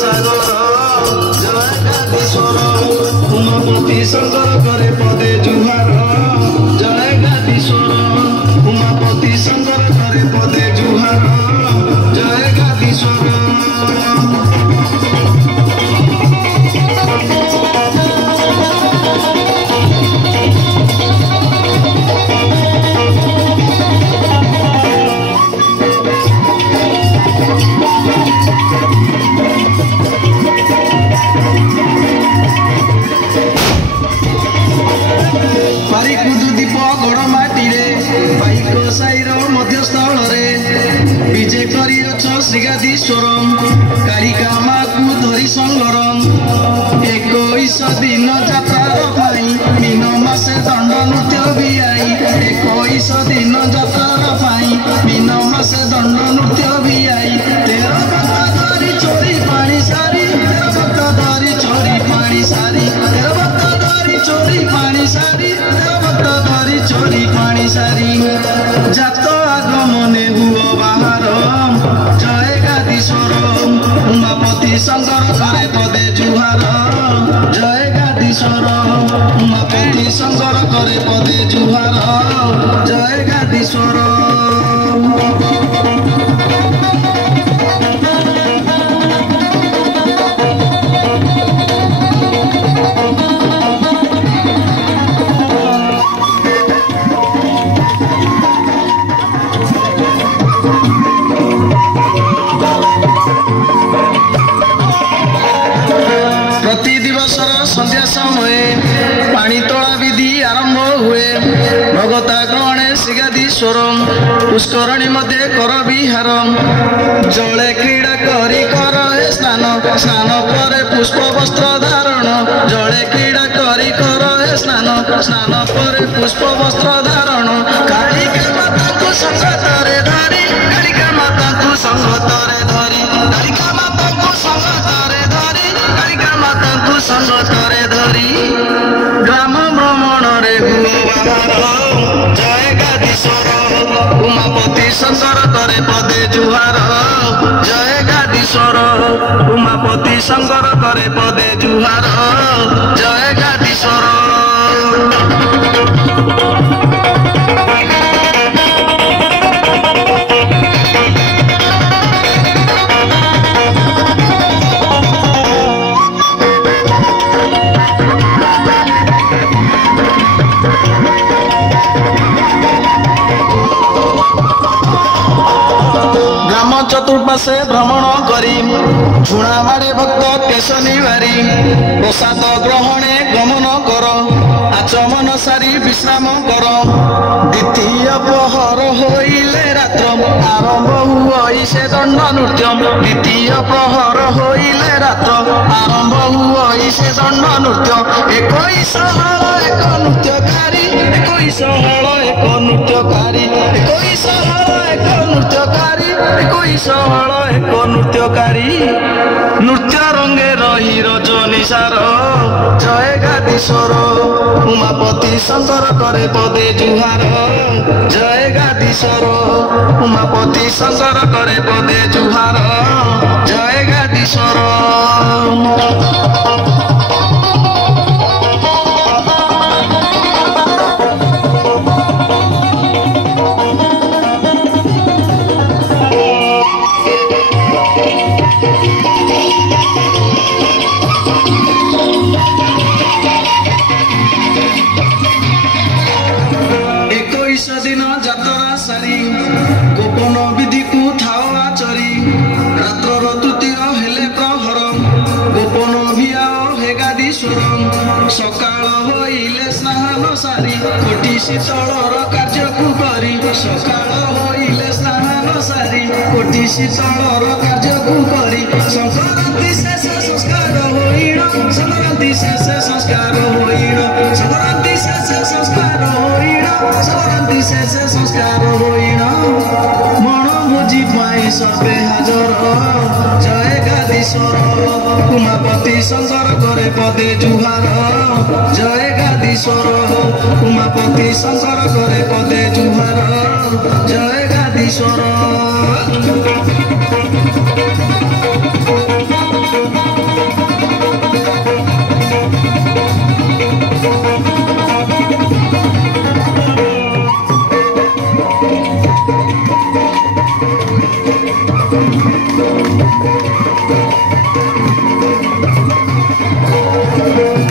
सागर जय गादीश्वर उमापति शंकर करे पदे जुहार जय गादीश्वर उमापति शंकर करे पदे जुहार जय गादीश्वर विजय करियछ श्रीगादीश्वरम कालिका माँ को धरी संगरम 21 दिन जात्रार पाई मीन मासे दंड नृत्य भी आई 21 दिन जात्रार पाई मीन मासे दंड नृत्य भी आई 13 भक्त धरी चोरी पानी सारी 13 भक्त धरी चोरी पानी सारी 13 भक्त धरी चोरी पानी सारी 13 भक्त धरी चोरी पानी सारी जात आगमने हुओ बाहर जय गादीश्वर उमापति शंकर करे पदे जुहार जय गादीश्वर उमापति शंकर करे पदे जुहार जय गादीश्वर संध्या समय पानी तोड़ा विधि आरंभ हुए भगता ग्रहणे श्रीगादीश्वर पुष्करणी मध्य कर विहार जले क्रीड़ा करी कर स्नान स्नान पर पुष्प वस्त्र धारण जले क्रीड़ा करी कर स्नान स्नान पर पुष्प वस्त्र धारण कालिका माता को संगतरे धरी कालिका माता को संगतरे धरी कालिका माता को संगतरे धरी कालिका माता को संगतरे धरी ग्राम भ्रमण रे जय गादीश्वर उमापति शंकर करे पदे जुहार जय गादीश्वर उमापति शंकर करे पदे जुहार जय गादीश्वर चतुर्पाशे भ्रमण करी झुणा मारे भक्त केश निवारी प्रसाद ग्रहणे गमन कर आचमन सारी विश्राम कर द्वितीय पहर होइले रात्र आरंभ हुई से दंड नृत्य द्वितीय प्रहर होइले रात्र आरंभ हुई से दंड नृत्य 21 हल एक नृत्यकारी 21 हल एक नृत्यकारी 21 हल एक नृत्यकारी 21 हल एक नृत्यकारी नृत्य रंगे रही रजनी सार जय गादीश्वर उमापति शंकर करे पदे जुहार जय गादीश्वर उमापति शंकर करे पदे जुहार जय गादीश्वर दिन जातरा सारी गोपन विधि को थाओ आचरी रात्र तृतीय हेले प्रहर गोपन भियाओ हे गादीश्वर सकाळ होइले स्नान सारी कोटि शीतलर कार्य को करी सकाळ होइले स्नान सारी कोटि शीतलर कार्य को करी संक्रांति शेष संस्कार होइण संक्रांति शेष संस्कार होइण संक्रांति शेष संस्कार होइण संक्रांति शेष संस्कार होइण मन भोजी पाई सबे हाजर जय गादीश्वर उमापति शंकर करे पदे जुहार जय गादीश्वर उमापति शंकर करे पदे जुहार जय गादीश्वर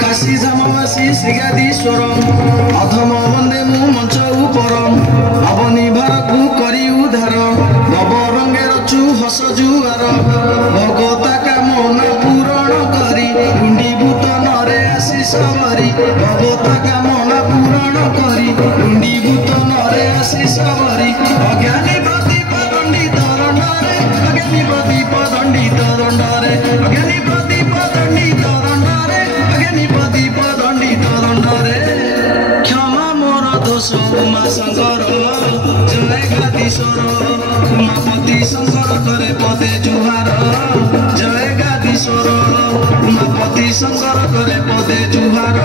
काशी जामवासी श्रीगादीश्वरम अधम वंदे मु मंच उपरम अवनी भारत करी उधार नव रंगे रचु हस जुआर भगवता कामना पूरण करी रुंडीभूत नरे आशीष भरी भगवता कामना पूरण करी रुंडीभूत नरे आशीष भरी अज्ञानी प्रदीप दंडित दंडरे अज्ञानी प्रदीप दंडित दंडरे अज्ञानी प्रदीप दंडित दंडरे अज्ञानी प्रदीप दंडित दंडरे क्षमा मोर दोष उमा शंकर जय गादीश्वर उमापति शंकर करे पदे जुहार जय गादीश्वर उमापति शंकर करे पदे जुहार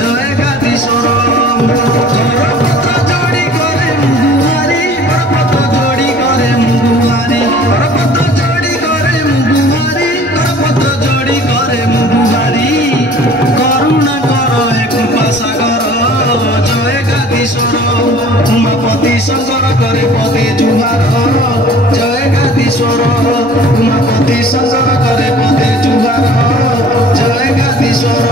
जय गादीश्वर करपत्र जोड़ी करे मुगुहारी करपत्र जोड़ी करे मुगुहारी करपत्र जोड़ी करे मुगुहारी करपत्र जोड़ी करे मुगुहारी करुणा कर हे कृपा सागर जय गादीश्वर उमापति शंकर करे पदे जुहार जय गादीश्वर उमापति शंकर करे पदे जुहार जय गादीश्वर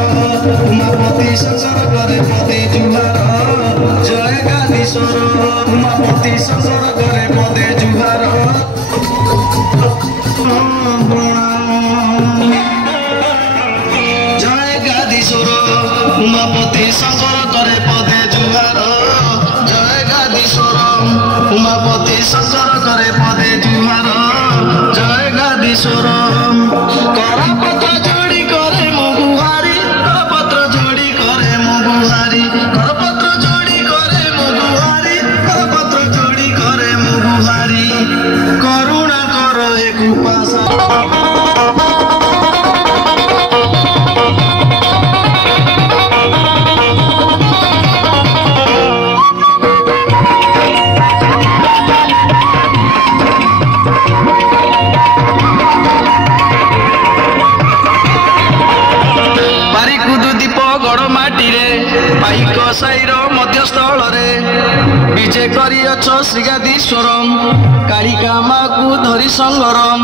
उमापति शंकर करे पदे जुहार जय गादीश्वर उमापति शंकर करे पदे जुहार जय गादीश्वर उमापति शंकर करे पदे जुहार जय गादीश्वर उमापति शंकर करे पदे जुहार जय गादीश्वर करपत्र जोड़ी करे मुगुहारी करपत्र जोड़ी करे मुगुहारी करपत्र जोड़ी करे मुगुहारी करपत्र जोड़ी करे मुगुहारी करुणा कर हे कृपा साईर मध्यस्थल विजय करियछ श्रीगादीश्वरम कालिका माँ को धरी संगरम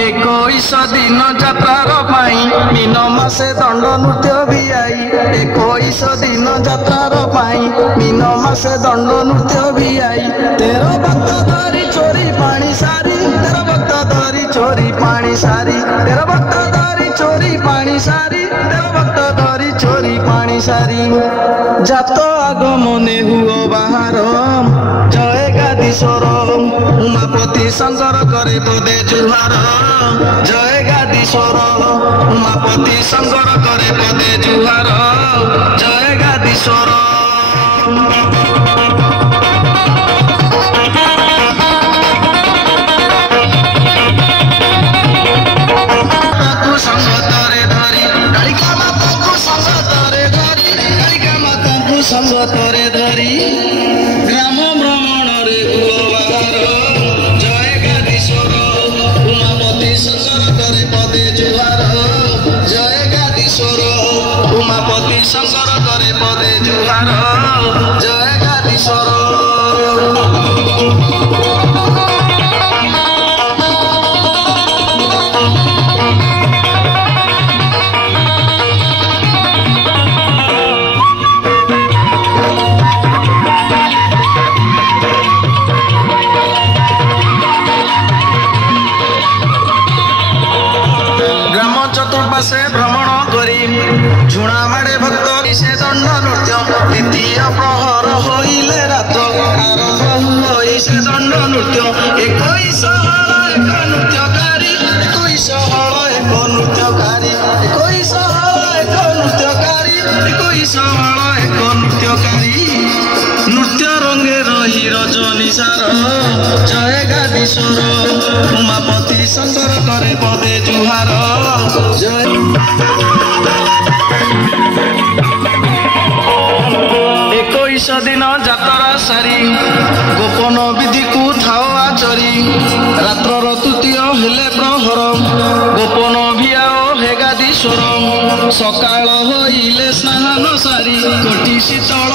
21 दिन यात्रार पाई मीन मासे दंड नृत्य भी आई 21 दिन यात्रार पाई मीन मासे दंड नृत्य भी आई 13 भक्त धरी चोरी पानी सारी 13 भक्त धरी चोरी पानी सारी 13 भक्त धरी चोरी पानी सारी 13 भक्त धरी चोरी पानी सारी जात आगमने हुओ बाहर जय गादीश्वर उमापति शंकर करे पदे जुहार जय गादीश्वर उमापति शंकर करे पदे जुहार जय गादीश्वर संगतरे धरी कालिका माता को संगतरे धरी कालिका माता को संगतरे धरी ग्राम भ्रमण रे बाहर जय गादीश्वर उमापति शंकर करे पदे जुहार जय गादीश्वर उमापति शंकर करे पदे जुहार जय गादीश्वर से भ्रमण करी झुणा माड़े भक्त से दंड नृत्य द्वितीय प्रहर होइले रात आरंभ हुई से दंड नृत्य 21 हल एक नृत्यकारी 21 हल एक नृत्यकारी 21 हल एक नृत्यकारी 21 हल एक नृत्यकारी नृत्य रंगे रही रजनी सार जय गादीश्वर उमापति शंकर करे पदे जुहार जय 21 दिन यात्रा सारी गोपन विधि को थाओ आचरी रात्रर तृतीय हेले प्रहर गोपन भियाओ हे गादीश्वर सकाळ होइले स्नान सारी कोटि शीतल